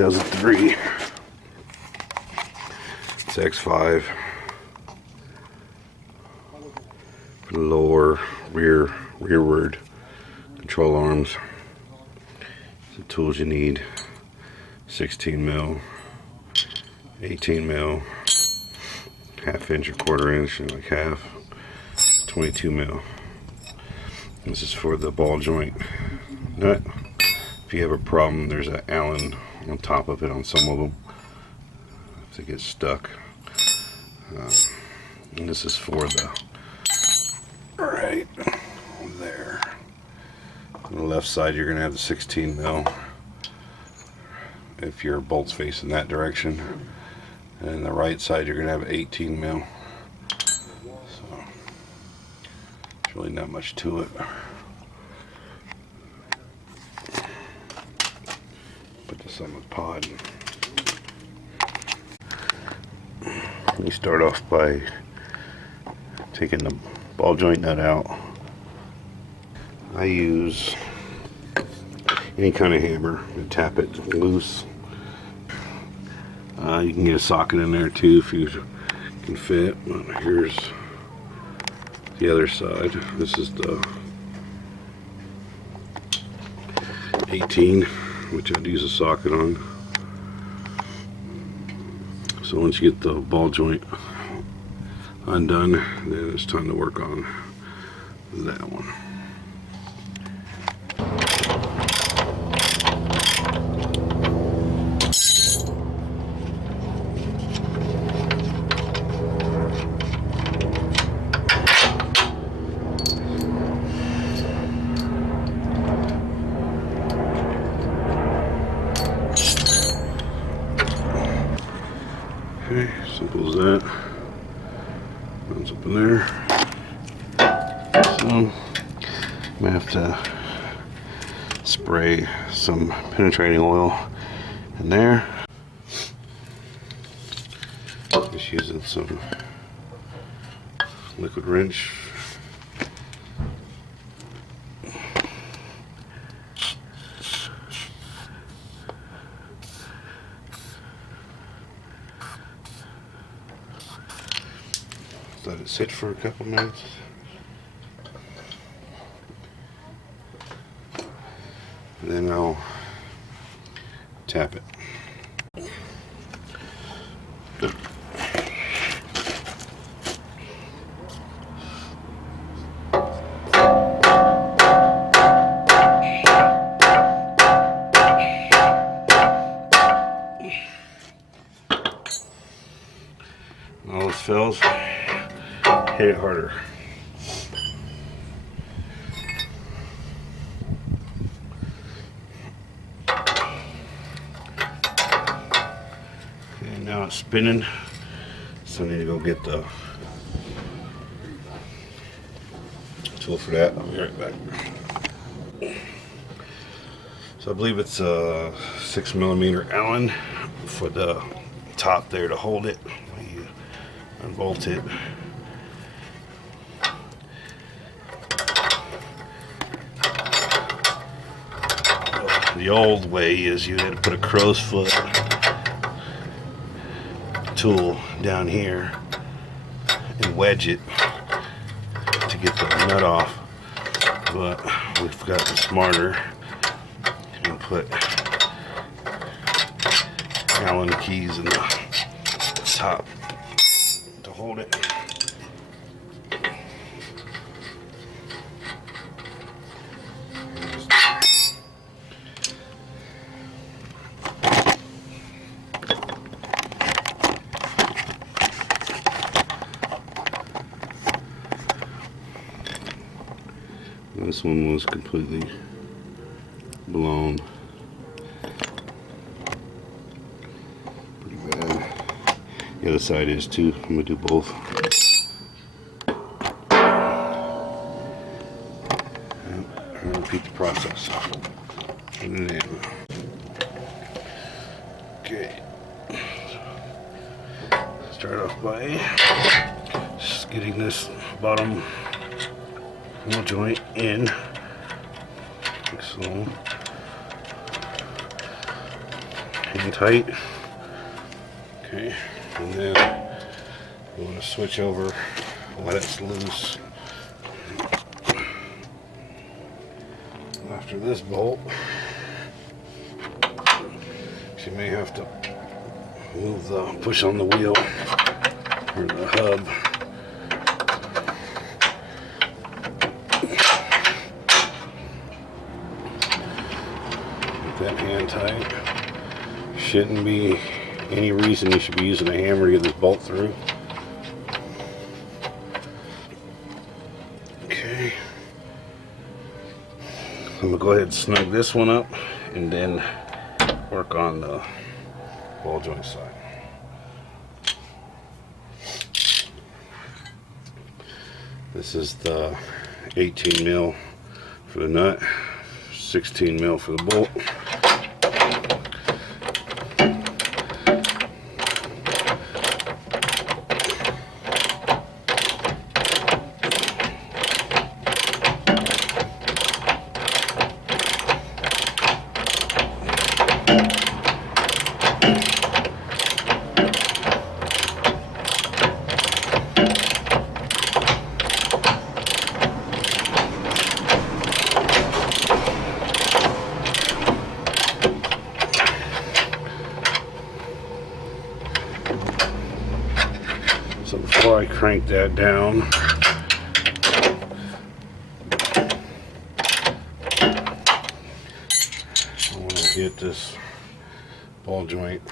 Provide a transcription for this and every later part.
2003. It's X5 for the lower rearward control arms. The tools you need: 16 mil, 18 mil, ½ inch or ¼ inch, like half, 22 mil. This is for the ball joint nut. If you have a problem, there's an Allen on top of it on some of them if they get stuck. And this is for the right there. On the left side, you're going to have the 16 mil if your bolt's facing that direction, and the right side you're going to have 18 mil. So there's really not much to it. Put this on the pod. You start off by taking the ball joint nut out. I use any kind of hammer to tap it loose. You can get a socket in there too if you can fit. Here's the other side. This is the 18, which I'd use a socket on. So once you get the ball joint undone, then it's time to work on that one. Okay, simple as that. Runs up in there. So I'm gonna have to spray some penetrating oil in there. Just using some liquid wrench. Let it sit for a couple minutes. And then I'll tap it. All else fails, hit it harder. Okay, now it's spinning, so I need to go get the tool for that. I'll be right back. So I believe it's a 6mm Allen for the top there to hold it. You unbolt it. The old way is you had to put a crow's foot tool down here and wedge it to get the nut off, but we've gotten smarter and put Allen keys in the top to hold it. This one was completely blown. Pretty bad. The other side is too. I'm gonna do both. And repeat the process. Put it in. Okay. Start off by just getting this bottom wheel joint in, like so. hand tight. Okay, and then you want to switch over when it's loose. After this bolt, you may have to move the push on the wheel or the hub. Get that hand tight. Shouldn't be any reason you should be using a hammer to get this bolt through. Okay. I'm going to go ahead and snug this one up and then work on the ball joint side. This is the 18 mil for the nut, 16 mil for the bolt. So before I crank that down, I want to get this ball joint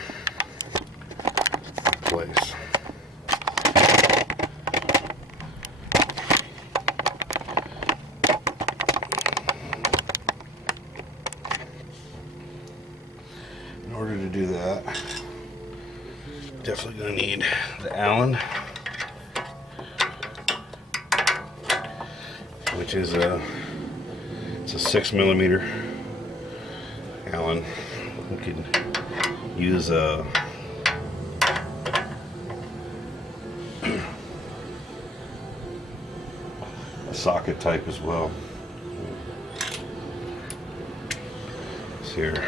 in place. In order to do that, definitely going to need the Allen, which is it's a 6mm Allen. We can use a socket type as well. It's here.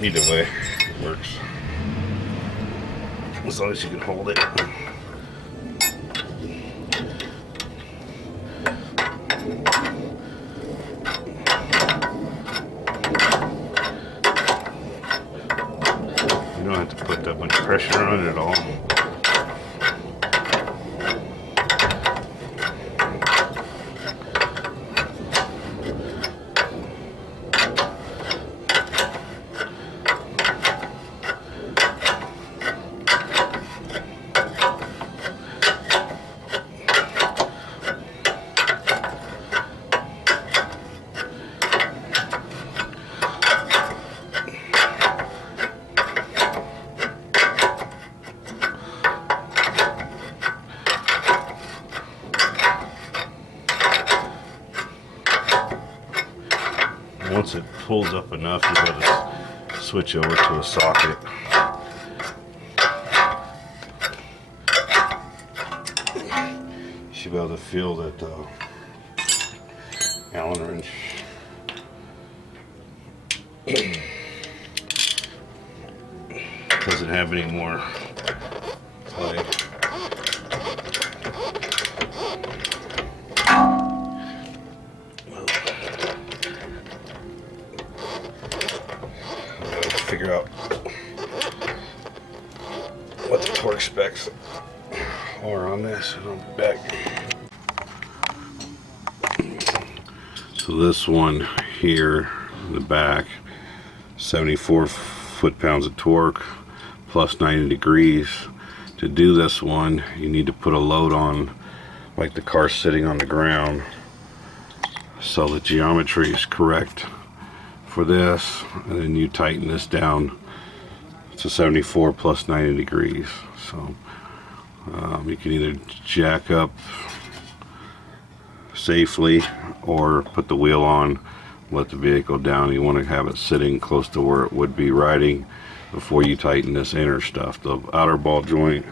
Either way, it works. As long as you can hold it. You don't have to put that much pressure on it at all. Once it pulls up enough, you're going to switch over to a socket. You should be able to feel that Allen wrench doesn't have any more play. Figure out what the torque specs are on this, and I'll be back. So this one here in the back, 74 foot-pounds of torque plus 90 degrees. To do this one, you need to put a load on like the car sitting on the ground, so the geometry is correct for this, and then you tighten this down to 74 plus 90 degrees. So you can either jack up safely or put the wheel on, let the vehicle down. You want to have it sitting close to where it would be riding before you tighten this inner stuff. The outer ball joint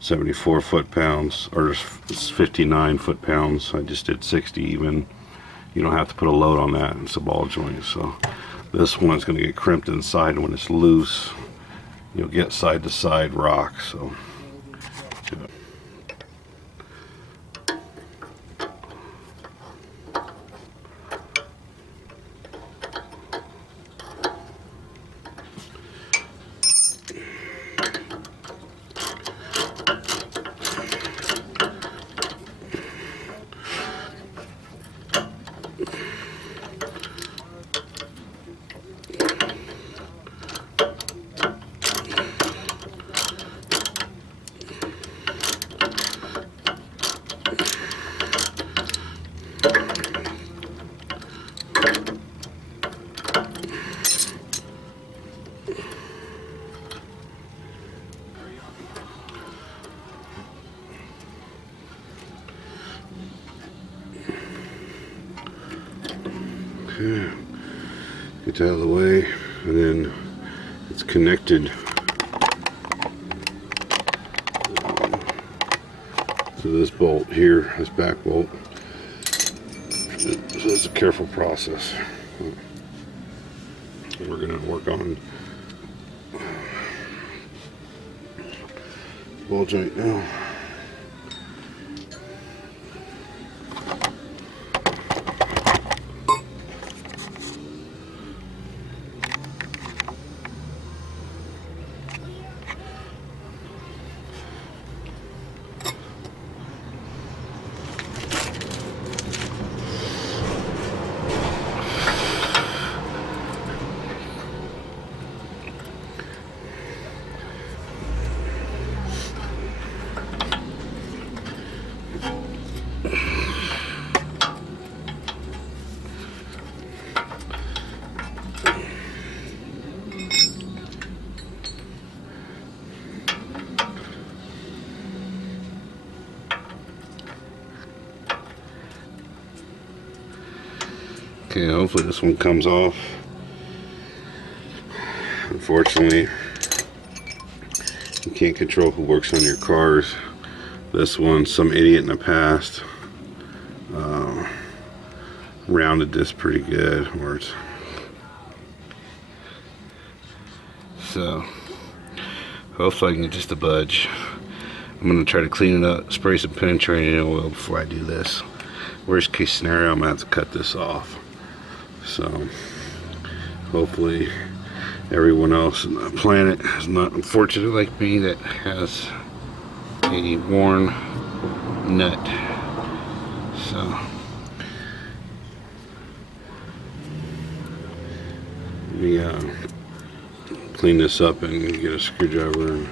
74 foot-pounds, or it's 59 foot-pounds. I just did 60 even. You don't have to put a load on that. It's a ball joint. So this one's going to get crimped inside, and when it's loose, you'll get side-to-side rock. So okay, get that out of the way, and then it's connected to this bolt here, this back bolt. So it's a careful process. We're going to work on ball joint now. Okay, hopefully this one comes off. Unfortunately, you can't control who works on your cars. This one, some idiot in the past rounded this pretty good. So, hopefully I can get just a budge. I'm going to try to clean it up, spray some penetrating oil before I do this. Worst case scenario, I'm going to have to cut this off. So hopefully everyone else on the planet is not unfortunate like me that has a worn nut. So let me clean this up and get a screwdriver and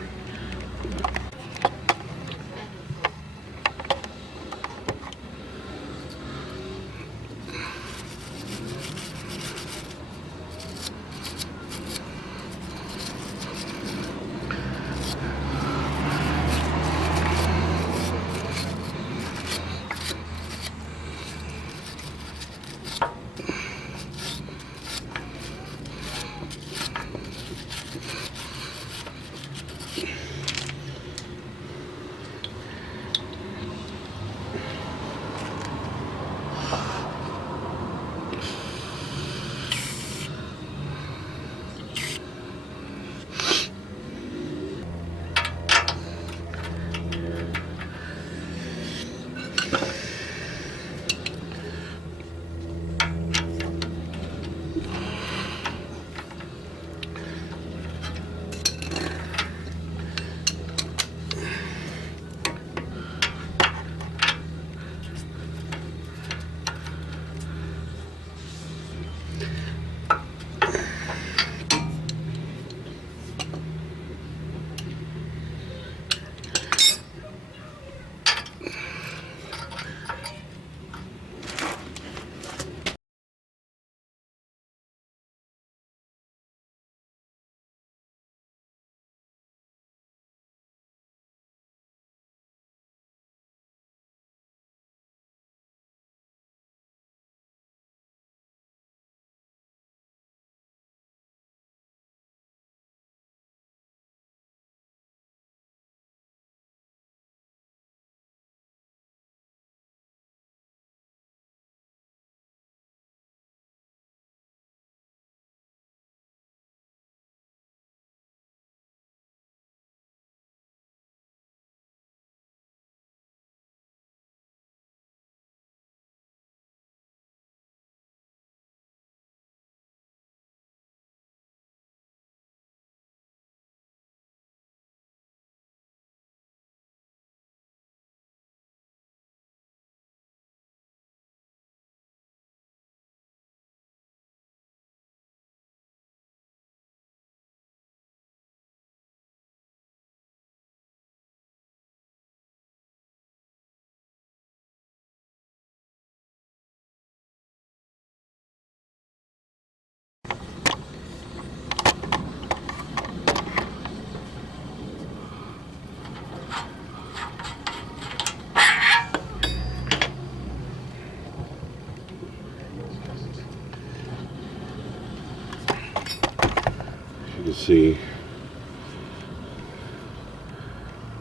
You can see,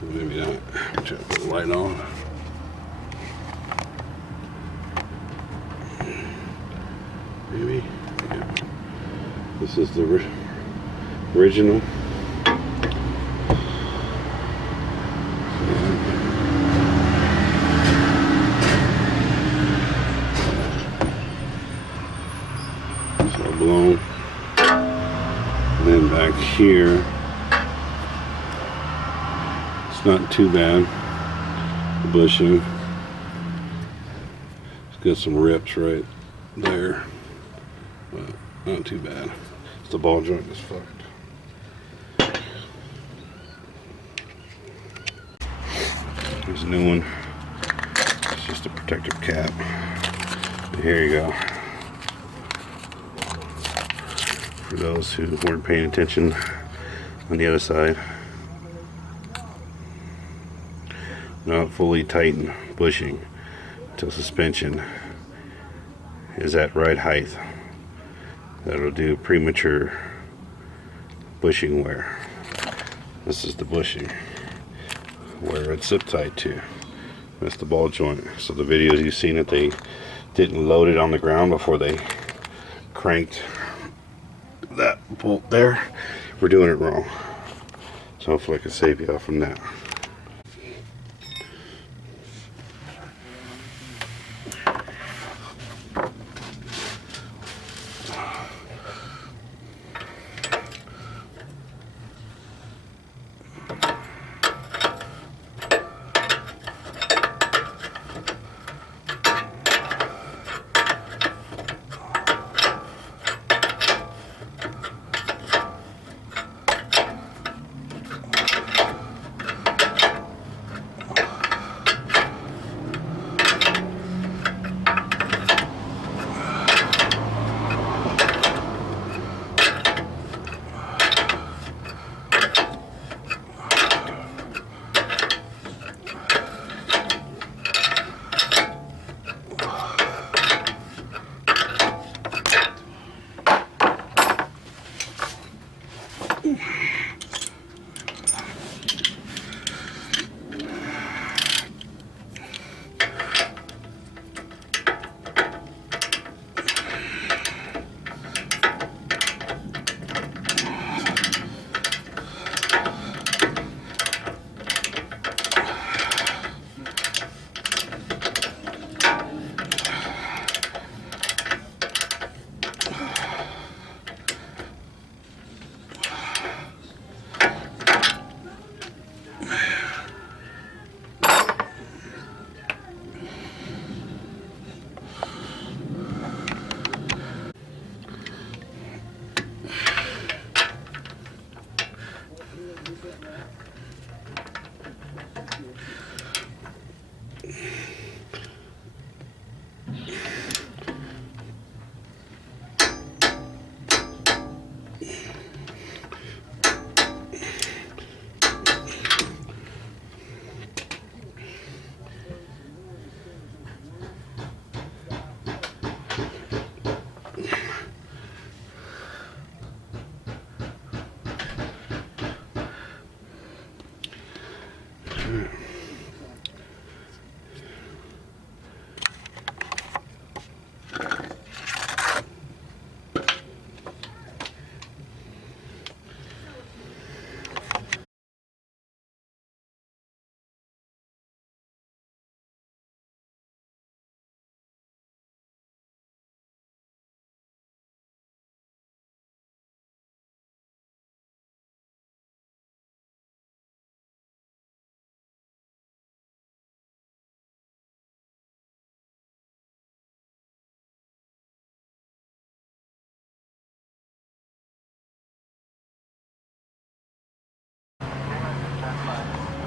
maybe not. Try to put the light on. Maybe. Yeah. This is the original. So blown. And then back here, it's not too bad. The bushing. It's got some rips right there, but not too bad. The ball joint is fucked. There's a new one. It's just a protective cap. But here you go. For those who weren't paying attention on the other side. Not fully tightened bushing until suspension is at right height. That'll do premature bushing wear. This is the bushing where it's zip tied to. That's the ball joint. So the videos you've seen that they didn't load it on the ground before they cranked that bolt there, we're doing it wrong. So hopefully I can save you all from that.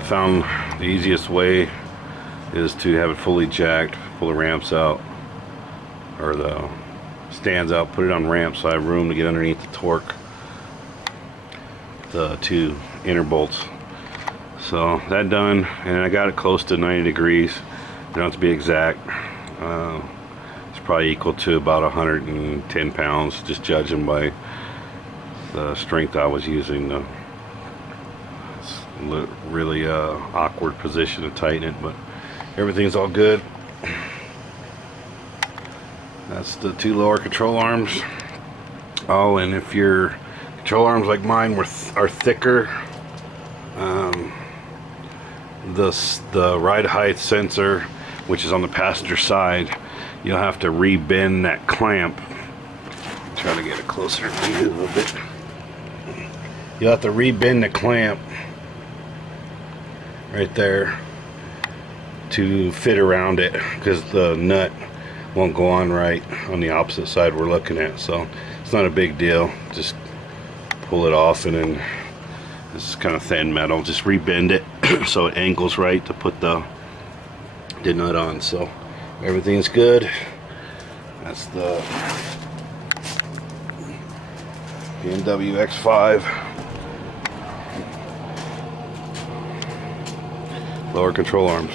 Found the easiest way is to have it fully jacked, pull the ramps out, or the stands out, put it on ramps so I have room to get underneath the torque, the two inner bolts. So that done, and I got it close to 90 degrees. You don't have to be exact. It's probably equal to about 110 pounds, just judging by the strength I was using. It's really awkward position to tighten it, but everything's all good. That's the 2 lower control arms. Oh, and if your control arms like mine are thicker, the ride height sensor, which is on the passenger side, you'll have to rebend that clamp. Try to get it closer to you a little bit. You'll have to rebend the clamp right there to fit around it, because the nut won't go on right on the opposite side we're looking at. So it's not a big deal, just pull it off, and then this is kind of thin metal, just rebend it so it angles right to put the nut on. So everything's good. That's the BMW X5 lower control arms.